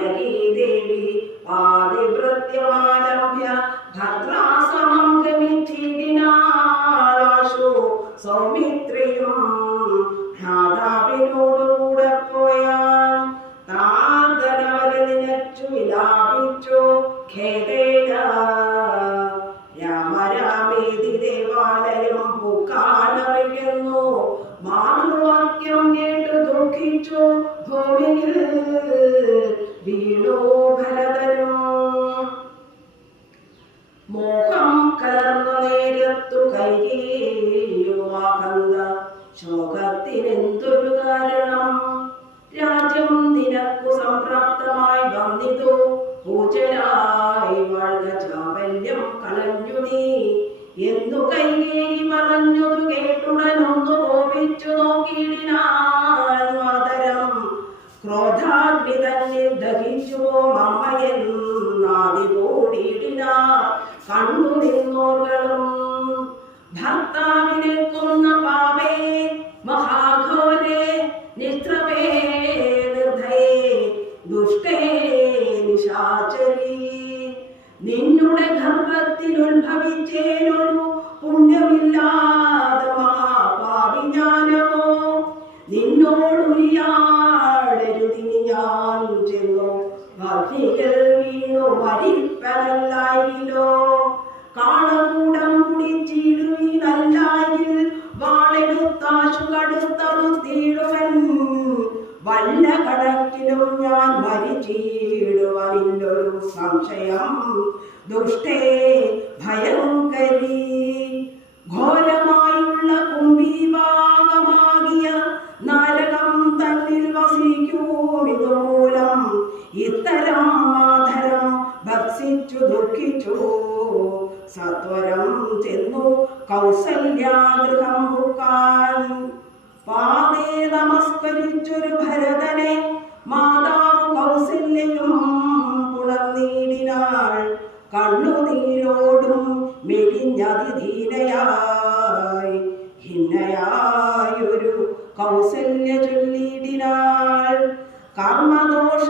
ജാനകീ ദേവി പാതിവൃത്യമാലഭ്യ ഭദ്രാശ്രമം ഗമിച്ചിടിനാളാശു സൗമിത്രിയും ഭ്രാതാവിനോടുകൂടെ പോയാൻ താതനവരെ നിനച്ചു വിലാപിച്ചു ഖേദേന രാമ രാമേതി ദേവാലയം പൂക്കാനറിയുന്നു മാതൃവാക്യം കേട്ടു ദുഃഖിച്ചു ഭൂമിയിൽ വീണു ഭരതനും മോഹം കലർന്നു നേരത്തു കൈകേയുമാകന്ത ശോകത്തിനെന്തൊരു കാരണം രാജ്യം നിനക്കു സംപ്രാപ്തമായി വന്നിതു പൂജനായി വാഴ്ക ചാവല്യം കളഞ്ഞു നീ എന്നു കൈകേയി പറഞ്ഞതു കേട്ടുടനൊന്നു കോപിച്ചു നോക്കിയിടിനാൻ മാതരം ക്രോധാഗ്നി തന്നിൽ ദഹിച്ചുവോ മമ്മയെന്നാദി കൂടിയിടിനാ കണ്ടു നിന്നോർകളും ഭർത്താവിനെ കൊന്ന പാപേ മഹാഘോരേ നിഷ്ട്രപേ നിർദ്ധയേ ദുഷ്ടേ നിശാചരീ നിന്നുടെ ഗർഭത്തിൽ ഉത്ഭവിച്ചേനൊരു പുണ്യമില്ലാതെ മഹാപാപി ഞാനോ നിന്നോടുരിയാടരുതിനി ഞാൻ ചെന്നു ഭക്തികൾ വീണു മരിപ്പനല്ലായില്ലോ കാളകൂടം കുടിച്ചിടുവിനല്ലായിൽ വാളെടുത്താശു കടുത്തറുത്തിടുവൻ വല്ല കണക്കിലും ഞാൻ മരിച്ചിടുവനില്ലൊരു സംശയം ദുഷ്ടേ ഭയങ്കരീ ഘോരമായുള്ള കുംഭീഭാഗമാകിയ നരകം തന്നിൽ വസിക്കും ഇതുമൂലം ഇത്തരം മാധരം ഭക്ഷിച്ചു ദുഃഖിച്ചു സത്വരം ചെന്നു കൗസല്യാഗൃഹം പുക്കാൻ പാദേ നമസ്കരിച്ചൊരു ഭരതനെ മാതാവ് കൗസല്യയും പുണർന്നീടിനാൾ കണ്ണുനീരോടും മെലിഞ്ഞതിധീനയായി ഭിന്നയായൊരു കൗസല്യ ചൊല്ലിടിനാൾ കർമ്മദോഷ